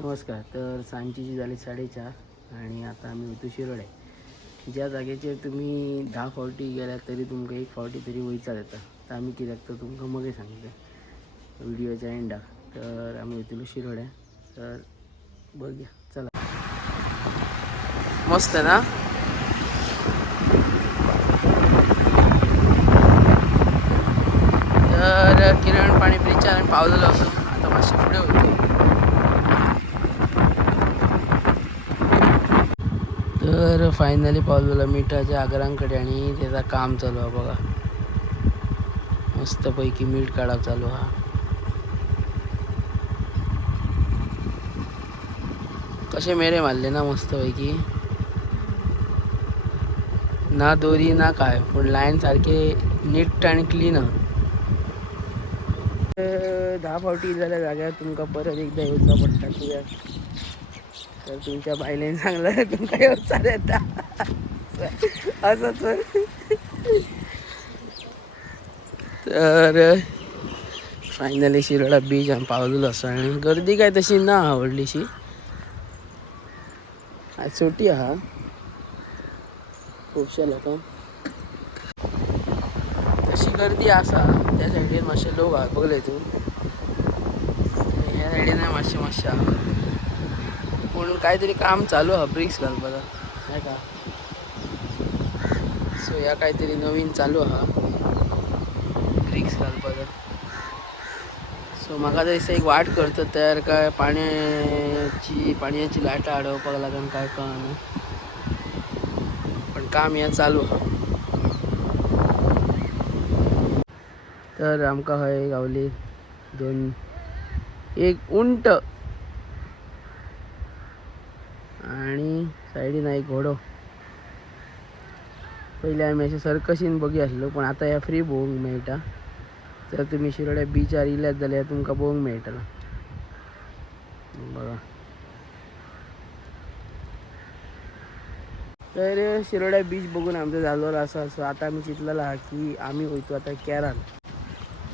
नमस्कार. तर सांजेची झाली 4:30 आणि आता आम्ही होतो शिरोड्या. ज्या जागेचेर तुम्ही 10 फावटी गेल्यात तरी तुमकां एक फावटी तरी वयचा जाता. तर आम्ही कित्याक तर तुमकां मगे सांगता व्हिडिओच्या एंडाक. तर आम्ही वयतलो शिरोड्या. तर बघूया, चला. मस्त ना. तर किरण पाणी ब्रिजच्यान पावलेलो असो. आता मातशें फुडें वयतलो. तर फायनली पावलेलो मिठाच्या आगरांकडे आणि त्याचा काम चालू आहे बघा. मस्तपैकी मीठ काढाक चालू हा. कसे मेरे मारले ना मस्तपैकी. ना दोरी ना काय, पण लाईन सारखे नीट आणि क्लीन हा. 10 फावटी जाल्यार जाग्यार तुमकां परत एकदा येवचा पडटा कित्याक तर तुमच्या बायलेन सांगलं तुमकां येवचाच येता असंच. तर फायनली शिरोडा बीच आमी पावलेलो आसा आणि गर्दी काय तशी ना व्हडलीशी. आज सुटी आहा खुबशे लोकांक. तशी गर्दी आसा त्या सायडीन मातशे लोक आहा बघले तूं. ह्या सायडीन मातशे आहा पूण काहीतरी काम चालू आहा ब्रिक्स घालपाचा नाही का. सो ह्या काहीतरी नवीन चालू आहा ब्रिक्स घालपाचा. सो म्हाका दिसता एक वाट करता तयार काय पाण्याची लाटा अडवपाक लागून काय कळना, पण काम हें चालू आहा. तर आमकां हय गावली एक उंट आणि सायडीन एक घोडो. पहिले आम्ही अशें सर्कशीन बघी आसलो पण आता ह्या फ्री भोवंक मेळटा. जर तुम्ही शिरोड्या बीचार इल्यात जाल्यार तुमकां पळोवंक मेळटला बघा. तर शिरोड्या बीच बघून आमचो जाल्लो आसा. सो आता आमी चिंतलेलो आहा की आमी वयतो आता कॅरान.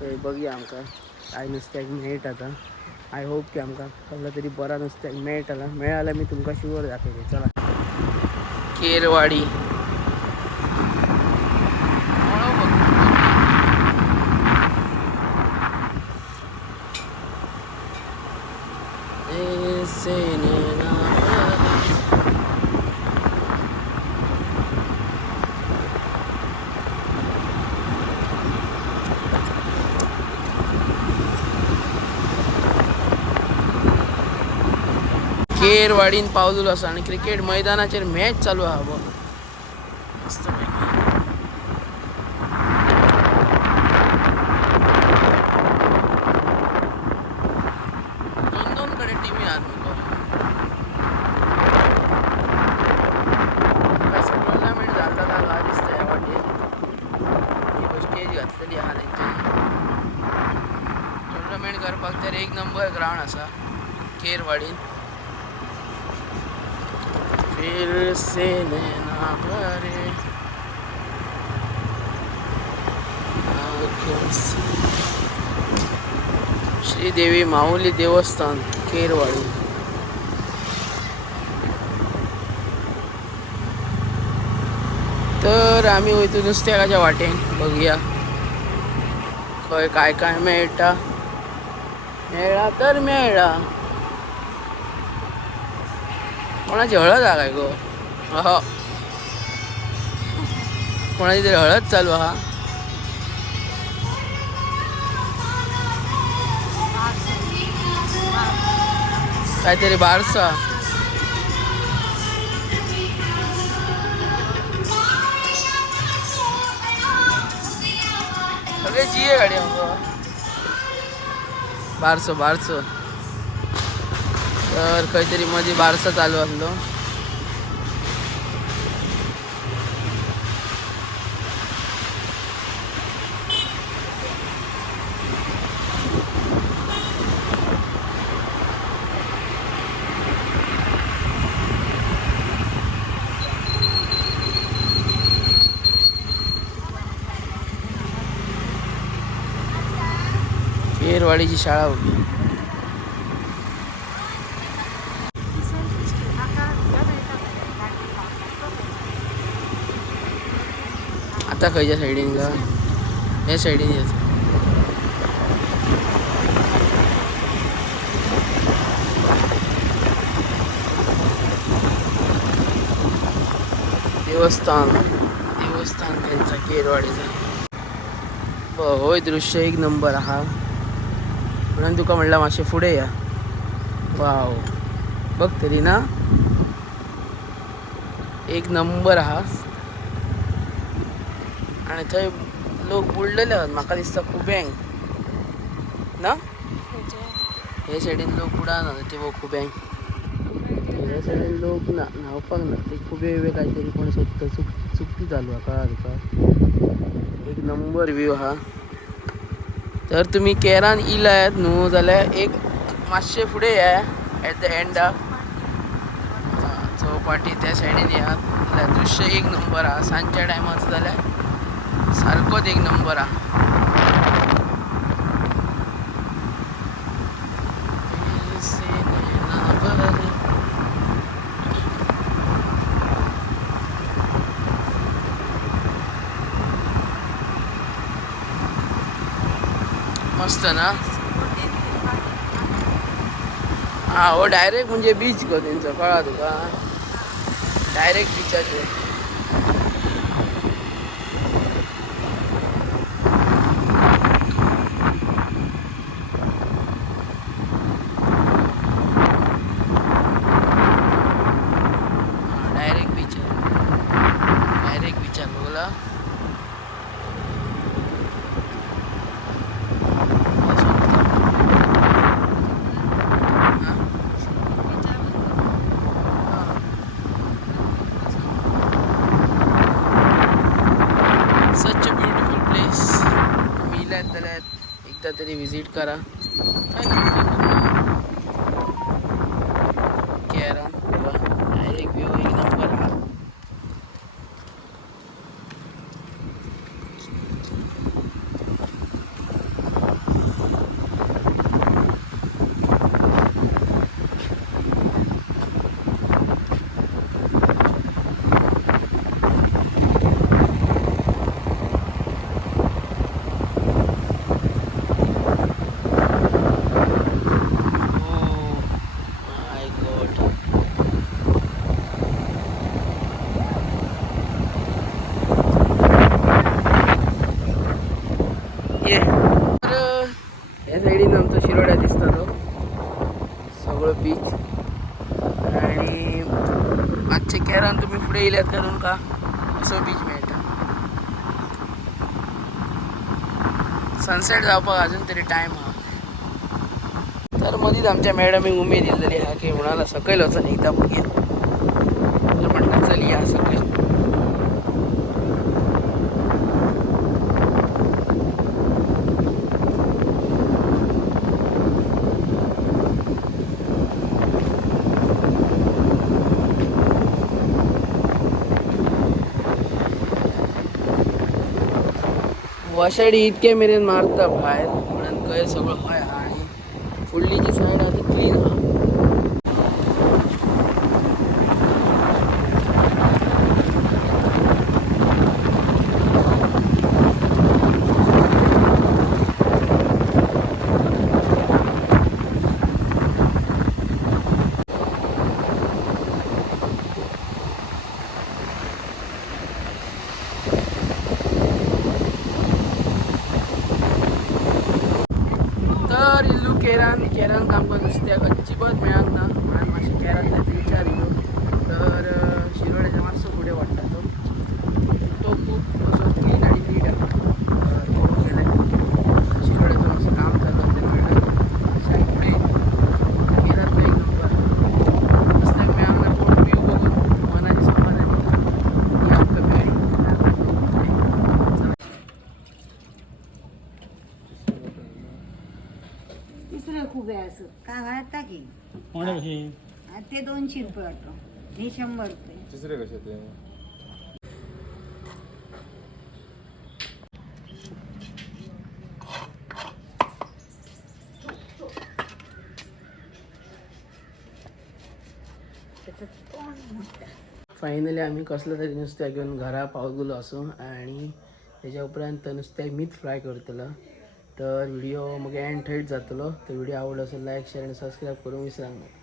थंय बघया आमकां काय नुस्त्याक मेळटा आतां. आय होप की आमकां कसला तरी बरा नुस्त्याक मेळटला. मेळ्ळा जाल्यार मी तुमकां शुअर दाखयतलो. चला. केरवाडी केरवाडीन पावलेलो आसा आणि क्रिकेट मैदानाचेर मॅच चालू आहा बघ. मस्त दोन कडे टीमी आहात मुगो. टुर्नामेंट जाता जाता दिसता ह्या वाटेन ही स्टेज घातलेली आहा तेंच्यांनी. टुर्नामेंट करपाक तर एक नंबर ग्राउंड आसा केरवाडीन. फिर से नैना भरे श्रीदेवी माऊली देवस्थान केरवाडी. तर आम्ही वयतो नुस्त्याकाच्या वाटेन बघूया खंय काय काय मेळटा. मेळ्ळा तर मेळ्ळा. कोणाची हळद हा काय गो. अहो कोणाची तरी हळद चालू आहा. काहीतरी बारसा. सगळे जिये गाडी बारसो बारसो. तर काहीतरी मध्ये बारसा चालू असलो. केरवाडीची शाळा होती. दिसता खंयच्या सायडीन का ह्या सायडीन यायचं. देवस्थान त्यांचा केरवाडीचा. होय दृश्य एक नंबर हा. म्हणून तुका म्हणला मातशे पुढे या. वाव बघ तरी ना एक नंबर हा. आणि थंय लोक बुडलेले आहात म्हाका दिसता खुब्यांग ना. हे सायडीन लोक बुडाना ते बघ खुब्यांग. ह्या सायडीन लोक ना न्हावपाक ना ते खुबे वेगळे काहीतरी कोण सोदता चुकी चालू हा कळा तुका. एक नंबर व्यू हा. तर तुम्ही केरान इलात न्हू जाल्यार एक मातशे फुडें या एट द एंडा चौपाटी त्या सायडीन या जाल्यार दृश्य एक नंबर हा. सांजच्या टायमाचो जाल्यार सारकोच एक नंबर हा. मस्त ना. हा हो डायरेक्ट म्हणजे बीच गो तेंचो कळा तुका. डायरेक्ट बीचाचेर. डायरेक्ट बीचार बघला. Such a beautiful place. तुम्ही इल्यात जाल्यार एकदा तरी विजीट करा. केरान डायरेक्ट व्यू एक नंबर हा. तर ह्या सायडीन आमचो शिरोड्या दिसता तो सगळं बीच. आणि मातशे केरान तुम्ही फुडें येयल्यात का तुमकां असो बीच मेळटा. सनसेट जावपाक अजून तरी टायम हा. तर मदींच आमच्या मॅडमीक उमेद येयलेली हा की म्हणाला सकयल वचून एकदा बघया. तर म्हटलं चल या सकयल. वशाडी इतके मेरेन मारता भायर म्हणून कयर सगळं हय हा. आणि फुडली जी सायड हा ती क्लीन हा. तर इल्लू केरान आमकां नुस्त्याक अजिबात मेळाक ना. म्हणून मातशें केरांतल्या बीचार इल्लो. तर शिरोड्याच्या मातसो फुडें वाडटा तो खूब असो क्लीन आनी नीट आसा. पळोवंक गेल्यार शिरोड्याचो मातसो काम चालू आसा तें कळटा. मातशें फुडें केरांतलो एक नंबर नुस्त्याक मेळाक ना पूण व्यू बघून मनाची समाधानी ही आमकां मेळ्ळी. तिसरं खूप आहे असं काय वाटता की ते 200 रुपये वाटतो. हे 100 रुपये. तिसरे कसे ते फायनली आम्ही कसलं तरी नुस्त्या घेऊन घरा पावलो असो. आणि त्याच्या उपरांत नुसते मीच फ्राय करतलो. तर व्हिडिओ मग एंड थेट जातलो. तर व्हिडिओ आवडला असेल लाईक शेअर आणि सबस्क्राईब करून विसरा नका.